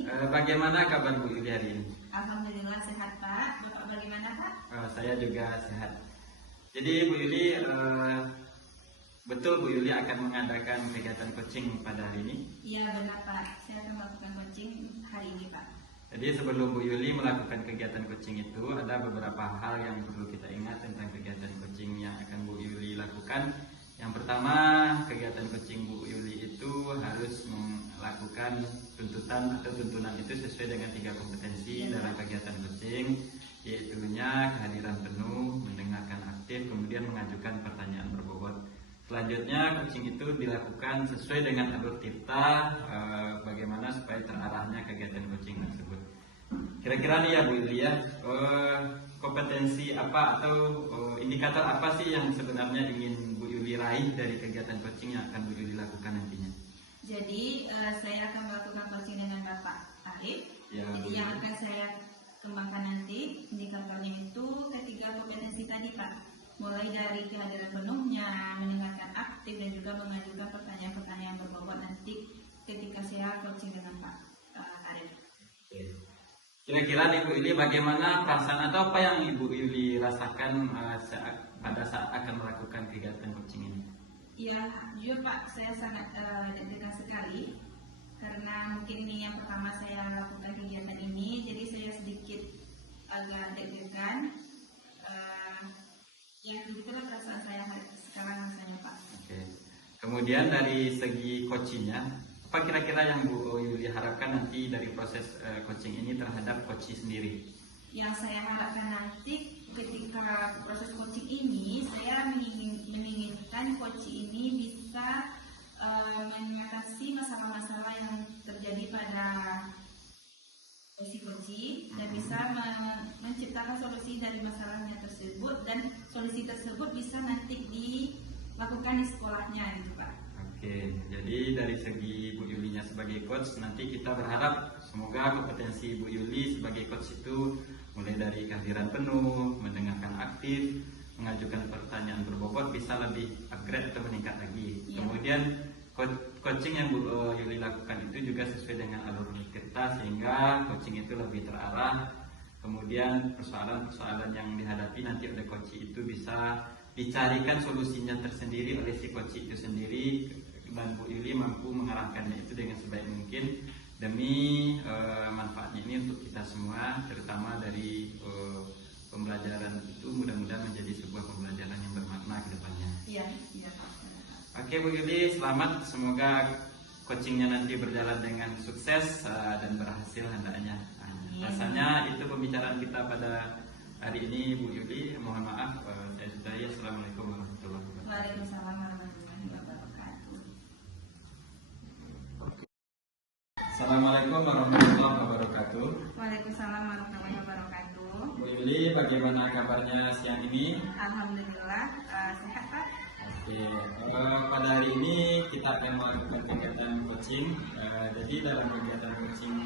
ini. Bagaimana kabar Bu Yuli hari ini? Alhamdulillah sehat Pak. Bapak bagaimana Pak? Saya juga sehat. Jadi Bu Yuli, betul Bu Yuli akan mengadakan kegiatan coaching pada hari ini? Iya benar Pak. Saya akan melakukan coaching hari ini Pak. Jadi sebelum Bu Yuli melakukan kegiatan coaching itu, ada beberapa hal yang perlu kita ingat tentang kegiatan coaching yang akan Bu Yuli lakukan. Yang pertama, kegiatan coaching Bu Yuli itu harus melakukan tuntunan itu sesuai dengan 3 kompetensi dalam kegiatan coaching, yaitunya kehadiran penuh, mendengarkan aktif, kemudian mengajukan pertanyaan berbobot. Selanjutnya, coaching itu dilakukan sesuai dengan alur Tirta, bagaimana supaya terarahnya kegiatan coaching tersebut. Kira-kira nih ya Bu Yuli ya, kompetensi apa atau indikator apa sih yang sebenarnya ingin Bu Yuli raih dari kegiatan coaching yang akan Bu Yuli lakukan nantinya? Jadi saya akan melakukan coaching dengan Bapak Arif. Ya, jadi yang akan saya kembangkan nanti indikatornya itu ketiga kompetensi tadi Pak. Mulai dari kehadiran penuhnya, mendengarkan aktif dan juga mengajukan pertanyaan-pertanyaan berbobot nanti ketika saya coaching dengan Pak Arif. Kira-kira nih Bu Yuli, bagaimana perasaan atau apa yang Ibu Yuli rasakan pada saat akan melakukan kegiatan coaching ini? Iya, jujur Pak, saya sangat deg-degan sekali karena mungkin ini yang pertama saya lakukan kegiatan ini, jadi saya sedikit agak deg-degan. Ya, begitulah perasaan saya sekarang rasanya Pak. Oke. Kemudian dari segi coachingnya, apa kira-kira yang Bu Yuli harapkan nanti dari proses coaching ini terhadap coach sendiri? Yang saya harapkan nanti ketika proses coaching ini, saya menginginkan coach ini bisa mengatasi masalah-masalah yang terjadi pada coach dan bisa menciptakan solusi dari masalahnya tersebut, dan solusi tersebut bisa nanti dilakukan di sekolahnya gitu Pak. Oke, jadi dari segi Bu Yulinya sebagai coach, nanti kita berharap semoga kompetensi Bu Yuli sebagai coach itu mulai dari kehadiran penuh, mendengarkan aktif, mengajukan pertanyaan berbobot bisa lebih upgrade atau meningkat lagi. Ya. Kemudian coaching yang Bu Yuli lakukan itu juga sesuai dengan alur kita sehingga coaching itu lebih terarah. Kemudian persoalan-persoalan yang dihadapi nanti oleh coach itu bisa dicarikan solusinya tersendiri oleh si coach itu sendiri, dan Bu Yuli mampu mengarahkannya itu dengan sebaik mungkin demi manfaatnya ini untuk kita semua, terutama dari pembelajaran itu mudah-mudahan menjadi sebuah pembelajaran yang bermakna ke depannya. Iya, iya Pak. Oke Bu Yuli, selamat, semoga coachingnya nanti berjalan dengan sukses dan berhasil hendaknya. Rasanya itu pembicaraan kita pada hari ini Bu Yuli, mohon maaf saya sudahi. Assalamualaikum warahmatullahi wabarakatuh. Waalaikumsalam warahmatullahi wabarakatuh. Assalamualaikum warahmatullahi wabarakatuh. Waalaikumsalam warahmatullahi wabarakatuh. Bu Yuli, bagaimana kabarnya siang ini? Alhamdulillah sehat Pak. Oke, pada hari ini kita akan melakukan kegiatan coaching. Jadi dalam kegiatan coaching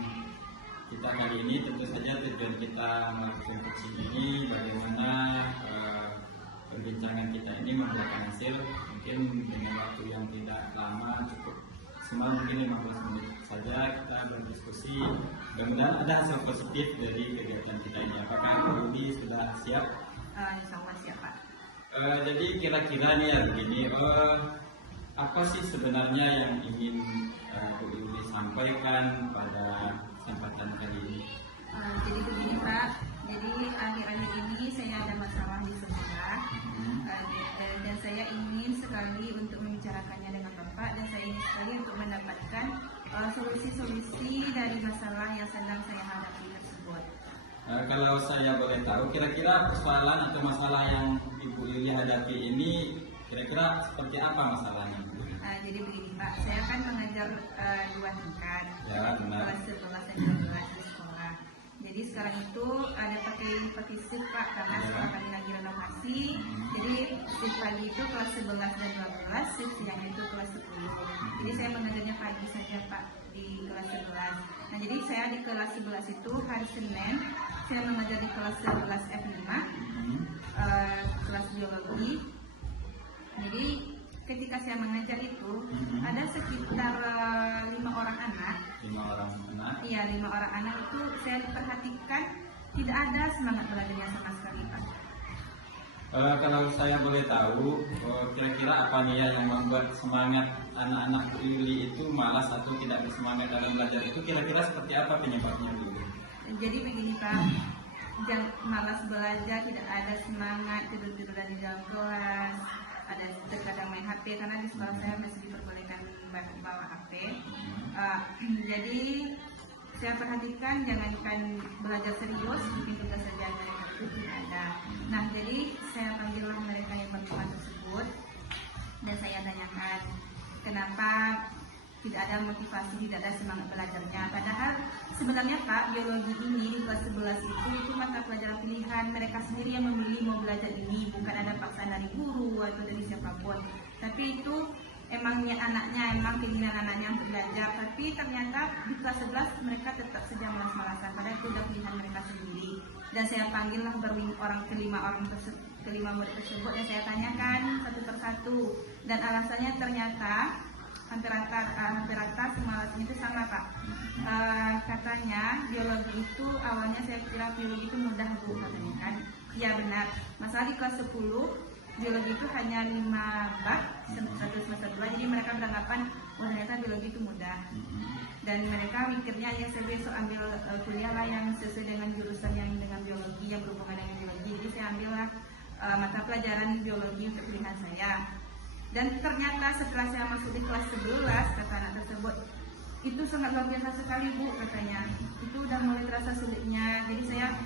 kita kali ini tentu saja tujuan kita melakukan coaching ini bagaimana perbincangan kita ini membuahkan hasil, mungkin dengan waktu yang tidak lama, cukup semua mungkin 15 menit saja kita berdiskusi. Mudah-mudahan ada hasil positif dari kegiatan kita ini. Apakah Bu Yuli sudah siap? Insya Allah siap Pak. Jadi kira-kira nih ya begini, apa sih sebenarnya yang ingin Bu Yuli sampaikan pada kesempatan kali ini? Jadi begini Pak, jadi akhir-akhir ini saya ada masalah di sekolah dan saya ingin sekali untuk membicarakannya dengan Bapak, dan saya ingin sekali untuk mendapatkan solusi-solusi dari masalah yang sedang saya hadapi tersebut. Kalau saya boleh tahu, kira-kira persoalan atau masalah yang Ibu Yuli hadapi ini kira-kira seperti apa masalahnya? Jadi begini Pak, saya kan mengajar 2 tingkat, Ya, benar. kelas 11 dan 12 di sekolah. Jadi sekarang itu ada pakai shift Pak, karena sekolah kami lagi renovasi. Jadi shift pagi itu kelas 11 dan 12, shift siang itu kelas 10. Jadi saya mengajarnya pagi saja Pak di kelas 11. Nah jadi saya di kelas 11 itu hari Senin saya mengajar di kelas 11 F5, kelas biologi. Jadi ketika saya mengajar itu ada sekitar 5 orang anak. 5 orang anak. Iya, 5 orang anak itu saya perhatikan tidak ada semangat belajarnya sama sekali, Pak. Kalau saya boleh tahu, kira-kira apa nih ya yang membuat semangat anak-anak Bu Yuli itu malas atau tidak bersemangat dalam belajar itu, kira-kira seperti apa penyebabnya Bu? Jadi begini Pak, malas belajar, tidak ada semangat, tidur-tiduran di dalam kelas, ada terkadang main HP karena di sekolah saya masih diperbolehkan bawa HP. Jadi saya perhatikan jangankan belajar serius, bikin tugas saja mereka itu tidak ada. Nah jadi saya panggillah mereka yang perempuan tersebut dan saya tanyakan kenapa tidak ada motivasi, tidak ada semangat belajarnya. Padahal sebenarnya Pak, biologi ini di kelas 11 itu mata pelajaran pilihan. Mereka sendiri yang memilih mau belajar ini, bukan ada paksaan dari guru atau dari siapapun. Tapi itu emangnya anaknya, emang keinginan anaknya untuk belajar. Tapi ternyata di kelas 11 mereka tetap saja malas-malasan. Padahal itu sudah pilihan mereka sendiri. Dan saya panggillah kelima murid tersebut dan saya tanyakan satu persatu. Dan alasannya ternyata hampir rata semalasnya itu sama Pak. Katanya biologi itu awalnya saya kira biologi itu mudah Bu katanya kan. Ya benar. Masalah di kelas 10 biologi itu hanya 5 bab satu semester 2. Jadi mereka beranggapan ternyata biologi itu mudah. Dan mereka mikirnya ya saya besok ambil kuliah lah yang sesuai dengan jurusan yang dengan biologi yang berhubungan dengan biologi. Jadi saya ambillah mata pelajaran biologi untuk pilihan saya. Dan ternyata setelah saya masuk di kelas 11, kata anak tersebut, itu sangat luar biasa sekali Bu, katanya. Itu udah mulai terasa sulitnya. Jadi saya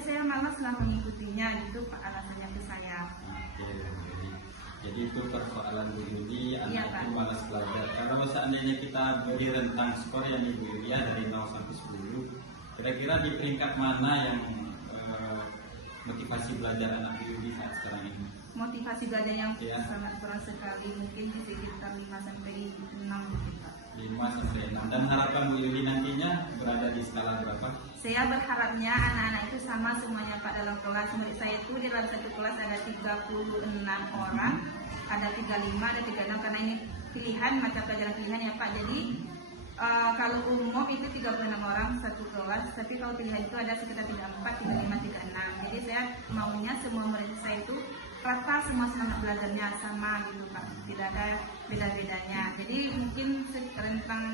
saya malas lah mengikutinya, gitu Pak alasannya ke saya. Jadi itu persoalan Bu Yuli, Iya, anak itu malas belajar. Kalau seandainya kita beri rentang skor yang Ibu Yuli dari 0 sampai 10, kira-kira di peringkat mana yang motivasi belajar anak Bu Yuli saat sekarang ini? Motivasi belajar yang sangat kurang sekali, mungkin di sekitar 5 sampai 6 gitu Pak. 5 sampai 6. Dan harapan Bu Yuli nantinya berada di skala berapa? Saya berharapnya anak-anak itu sama semuanya Pak dalam kelas. Murid saya itu di dalam satu kelas ada 36 orang, ada 35, ada 36 karena ini pilihan, mata pelajaran pilihan ya Pak. Jadi kalau umum itu 36 orang satu kelas, tapi kalau pilihan itu ada sekitar 34, 35, 36. Jadi saya maunya semua murid saya itu rata semua semangat belajarnya sama gitu Pak, tidak ada beda-bedanya. Jadi mungkin rentang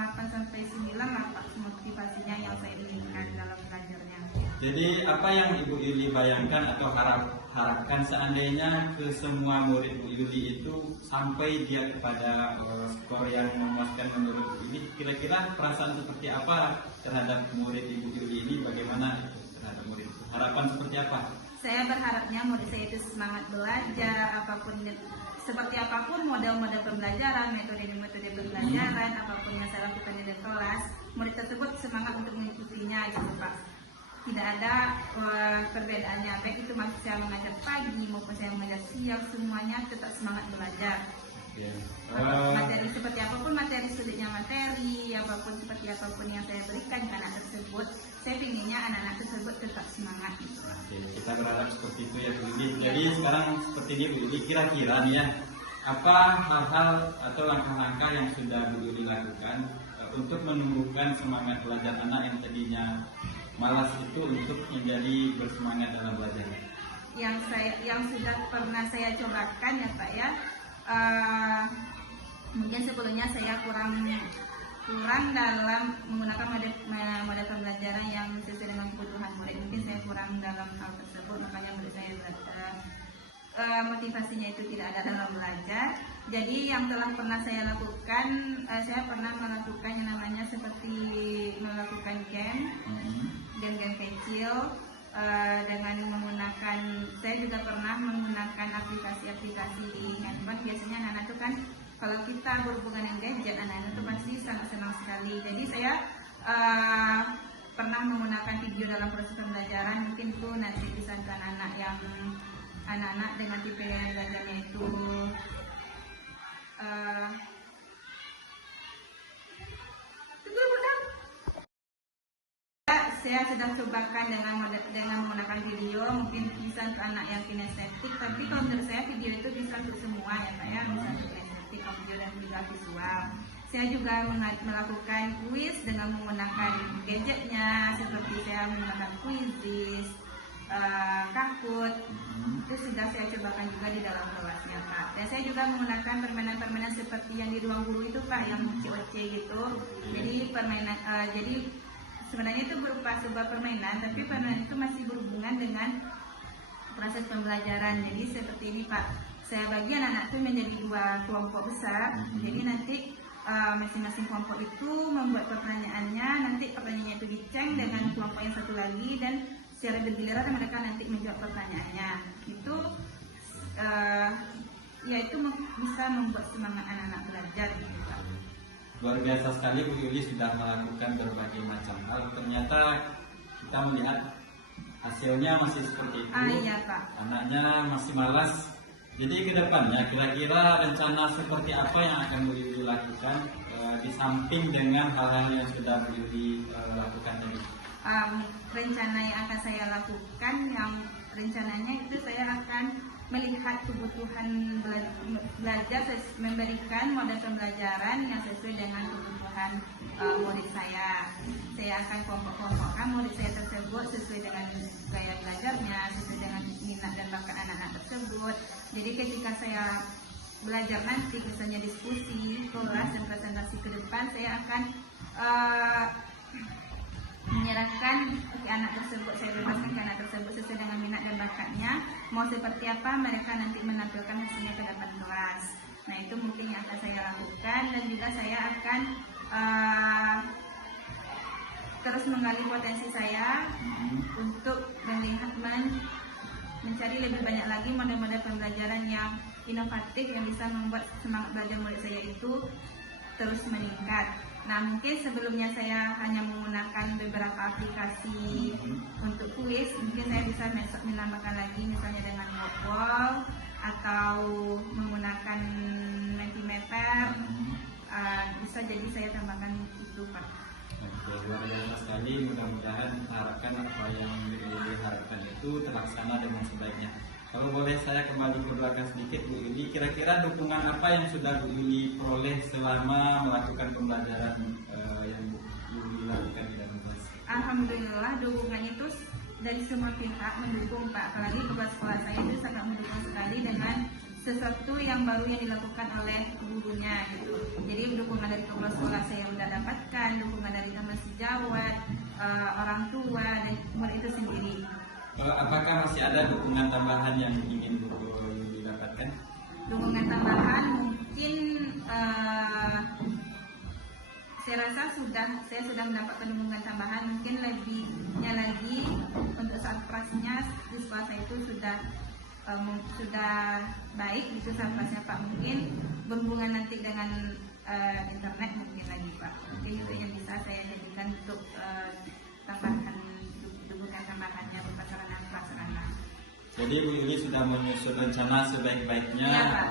8 sampai 9 lah Pak motivasinya yang saya inginkan dalam belajarnya. Jadi apa yang Ibu Yuli bayangkan atau harapkan seandainya ke semua murid Bu Yuli itu sampai dia kepada skor yang memuaskan menurut Bu Yuli, kira-kira perasaan seperti apa terhadap murid Ibu Yuli ini, bagaimana terhadap murid itu? Harapan seperti apa? Saya berharapnya murid saya itu semangat belajar, seperti apapun model-model pembelajaran, metode pembelajaran, apapun yang saya lakukan di kelas, murid tersebut semangat untuk mengikutinya gitu Pak. Tidak ada perbedaannya, baik itu maksud saya mengajar pagi maupun saya mengajar siang, semuanya tetap semangat belajar. Materi seperti apapun, materi sulitnya materi, apapun seperti apapun yang saya berikan ke anak tersebut, saya pinginnya anak-anak tersebut tetap semangat. Kita berharap seperti itu ya Bu Yuli. Jadi sekarang seperti ini Bu Yuli, kira-kira nih ya, apa hal-hal atau langkah-langkah yang sudah Bu Yuli lakukan untuk menumbuhkan semangat belajar anak yang tadinya malas itu untuk menjadi bersemangat dalam belajar? Yang sudah pernah saya cobakan ya Pak ya, mungkin sebelumnya saya kurang dalam menggunakan model pembelajaran yang sesuai dengan kebutuhan murid. Mungkin saya kurang dalam hal tersebut, makanya murid saya motivasinya itu tidak ada dalam belajar. Jadi yang telah pernah saya lakukan, saya pernah melakukan yang namanya seperti melakukan game kecil dengan menggunakan, saya juga pernah menggunakan aplikasi-aplikasi di handphone. Biasanya anak-anak itu kan kalau kita berhubungan dengan gadget, anak-anak itu pasti sangat senang sekali. Jadi saya pernah menggunakan video dalam proses pembelajaran. Mungkin itu nanti bisa ke anak-anak dengan tipe belajarnya itu saya sedang cobakan dengan menggunakan video, mungkin bisa untuk anak yang kinestetik, tapi kalau menurut saya video itu bisa untuk semua ya Pak ya, bisa untuk kinestetik, audio dan juga visual. Saya juga melakukan kuis dengan menggunakan gadgetnya, seperti saya menggunakan Quizizz, Kahoot, itu sudah saya cobakan juga di dalam kelasnya Pak. Dan saya juga menggunakan permainan-permainan seperti yang di ruang guru itu Pak, yang COC gitu. Jadi permainan, jadi sebenarnya itu berupa sebuah permainan, tapi permainan itu masih berhubungan dengan proses pembelajaran. Jadi seperti ini Pak, saya bagi anak-anak itu menjadi 2 kelompok besar. Jadi nanti masing-masing kelompok itu membuat pertanyaannya, nanti pertanyaannya itu diceng dengan kelompok yang satu lagi, dan secara bergiliran mereka nanti menjawab pertanyaannya. Itu yaitu bisa membuat semangat anak-anak belajar gitu Pak. Luar biasa sekali Bu Yuli sudah melakukan berbagai macam hal. Ternyata kita melihat hasilnya masih seperti itu. Iya Pak. Anaknya masih malas. Jadi ke depannya kira-kira rencana seperti apa yang akan Bu Yuli lakukan di samping dengan hal-hal yang sudah Bu Yuli lakukan tadi? Rencana yang akan saya lakukan, yang rencananya itu saya akan melihat kebutuhan belajar, memberikan model pembelajaran yang sesuai dengan kebutuhan murid saya. Saya akan kelompok-kelompokkan murid saya tersebut sesuai dengan gaya belajarnya, sesuai dengan minat dan bakat anak-anak tersebut. Jadi ketika saya belajar nanti, misalnya diskusi, kelas dan presentasi ke depan, saya akan menyerahkan ke anak tersebut, saya bebaskan ke anak tersebut sesuai dengan minat dan bakatnya, mau seperti apa mereka nanti menampilkan hasilnya ke depan kelas. Nah itu mungkin yang akan saya lakukan, dan juga saya akan terus menggali potensi saya untuk melihat mencari lebih banyak lagi model-model pembelajaran yang inovatif yang bisa membuat semangat belajar murid saya itu terus meningkat. Nah mungkin sebelumnya saya hanya menggunakan beberapa aplikasi untuk kuis, mungkin saya bisa menambahkan lagi misalnya dengan Wordwall atau menggunakan Mentimeter, bisa jadi saya tambahkan itu Pak. Oke, luar biasa sekali. Mudah-mudahan harapkan apa yang diharapkan itu terlaksana dengan sebaiknya. Kalau boleh saya kembali ke belakang sedikit Bu Yuli, kira-kira dukungan apa yang sudah Bu Yuli peroleh selama melakukan pembelajaran yang Bu Yuli lakukan di dalam kelas? Alhamdulillah dukungan itu dari semua pihak mendukung Pak, apalagi kepala sekolah saya itu sangat mendukung sekali dengan sesuatu yang baru yang dilakukan oleh gurunya gitu. Jadi dukungan dari kepala sekolah saya sudah dapatkan, dukungan dari teman sejawat, orang tua dan murid itu sendiri. Apakah masih ada dukungan tambahan yang ingin Bu Yuli dapatkan? Dukungan tambahan mungkin saya rasa saya sudah mendapatkan dukungan tambahan, mungkin lebihnya lagi untuk saat operasinya di sekolah saya itu sudah baik itu saat operasinya Pak, mungkin berhubungan nanti dengan internet mungkin lagi Pak, mungkin itu yang bisa saya jadikan untuk tambahan dukungan tambahannya berupa sarana. Jadi Bu Yuli sudah menyusun rencana sebaik-baiknya. Ya, Pak.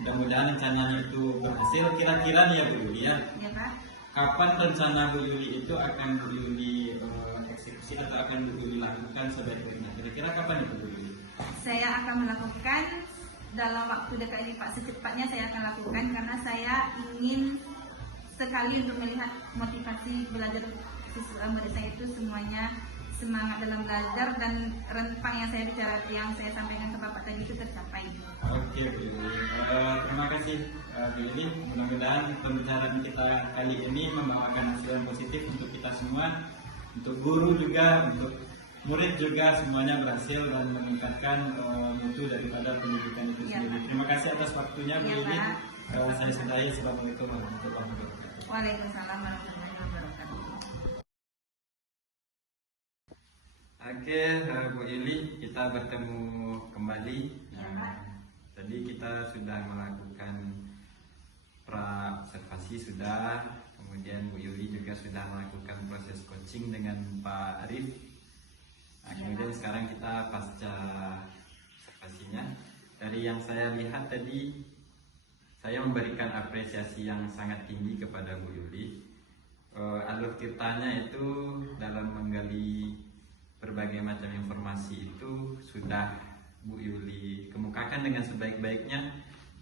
Mudah-mudahan rencananya itu berhasil. Kira-kira nih ya Bu Yuli ya. Ya Pak. Kapan rencana Bu Yuli itu akan Bu Yuli eksekusi atau akan Bu Yuli lakukan sebaik-baiknya? Kira-kira kapan itu Bu Yuli? Saya akan melakukan dalam waktu dekat ini Pak, secepatnya saya akan lakukan karena saya ingin sekali untuk melihat motivasi belajar murid saya itu semuanya semangat dalam belajar dan rentang yang saya sampaikan ke Bapak tadi itu tercapai. Oke Bu Yuli, terima kasih Bu Yuli. Mudah-mudahan pembicaraan kita kali ini membawakan hasil yang positif untuk kita semua, untuk guru juga, untuk murid juga, semuanya berhasil dan meningkatkan mutu daripada pendidikan itu sendiri. Terima kasih atas waktunya Bu Yuli. Saya sudahi. Assalamualaikum warahmatullahi wabarakatuh. Waalaikumsalam warahmatullahi wabarakatuh. Oke, Bu Yuli, kita bertemu kembali. Tadi kita sudah melakukan pra-observasi sudah, kemudian Bu Yuli juga sudah melakukan proses coaching dengan Pak Arif. Kemudian sekarang kita pasca observasinya. Dari yang saya lihat tadi, saya memberikan apresiasi yang sangat tinggi kepada Bu Yuli. Alur Tirtanya itu dalam menggali berbagai macam informasi itu sudah Bu Yuli kemukakan dengan sebaik-baiknya.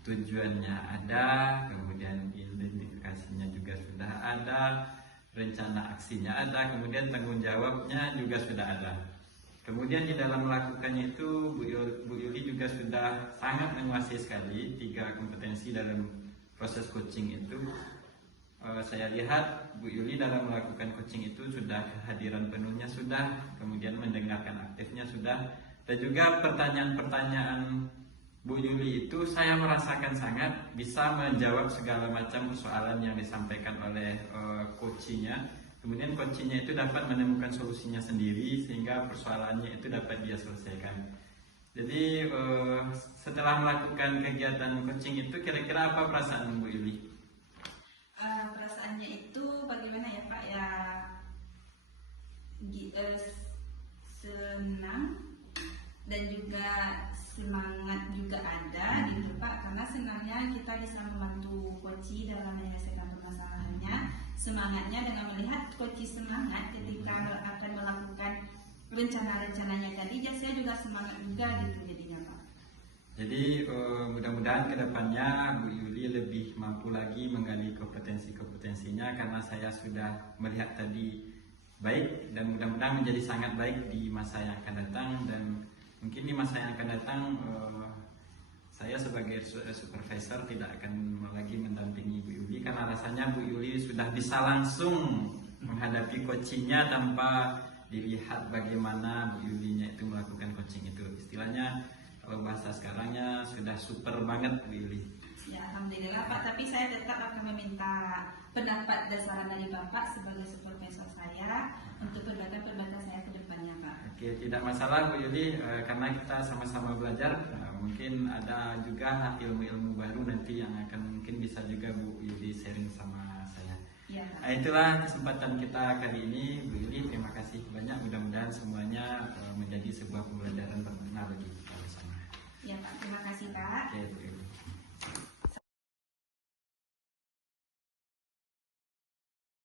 Tujuannya ada, kemudian identifikasinya juga sudah ada, rencana aksinya ada, kemudian tanggung jawabnya juga sudah ada. Kemudian di dalam melakukannya itu Bu Yuli juga sudah sangat menguasai sekali 3 kompetensi dalam proses coaching itu. Saya lihat Bu Yuli dalam melakukan coaching itu sudah kehadiran penuhnya sudah, kemudian mendengarkan aktifnya sudah, dan juga pertanyaan-pertanyaan Bu Yuli itu saya merasakan sangat bisa menjawab segala macam persoalan yang disampaikan oleh coachnya. Kemudian coachnya itu dapat menemukan solusinya sendiri sehingga persoalannya itu dapat dia selesaikan. Jadi setelah melakukan kegiatan coaching itu kira-kira apa perasaan Bu Yuli? Perasaannya itu bagaimana ya Pak ya, senang dan juga semangat juga ada gitu Pak, karena senangnya kita bisa membantu coach dalam menyelesaikan permasalahannya, semangatnya dengan melihat coach semangat ketika akan melakukan rencana-rencananya tadi, saya juga semangat juga gitu jadinya Pak. Jadi mudah-mudahan kedepannya Bu Yuli lebih mampu lagi menggali kompetensinya karena saya sudah melihat tadi baik dan mudah-mudahan menjadi sangat baik di masa yang akan datang, dan mungkin di masa yang akan datang saya sebagai supervisor tidak akan lagi mendampingi Bu Yuli karena rasanya Bu Yuli sudah bisa langsung menghadapi coachingnya tanpa dilihat bagaimana Bu Yulinya itu melakukan coaching itu. Istilahnya kalau bahasa sekarangnya sudah super banget Bu Yuli. Ya Alhamdulillah Pak, tapi saya tetap akan meminta pendapat dan saran dari Bapak sebagai supervisor saya untuk perbaikan saya ke depannya Pak. Oke, tidak masalah Bu Yuli, karena kita sama-sama belajar, mungkin ada juga ilmu-ilmu baru nanti yang akan mungkin bisa juga Bu Yuli sharing sama saya. Ya, Itulah kesempatan kita kali ini Bu Yuli, terima kasih banyak, mudah-mudahan semuanya menjadi sebuah pembelajaran berguna bagi kita bersama. ya Pak, terima kasih Pak. Oke Bu Yuli.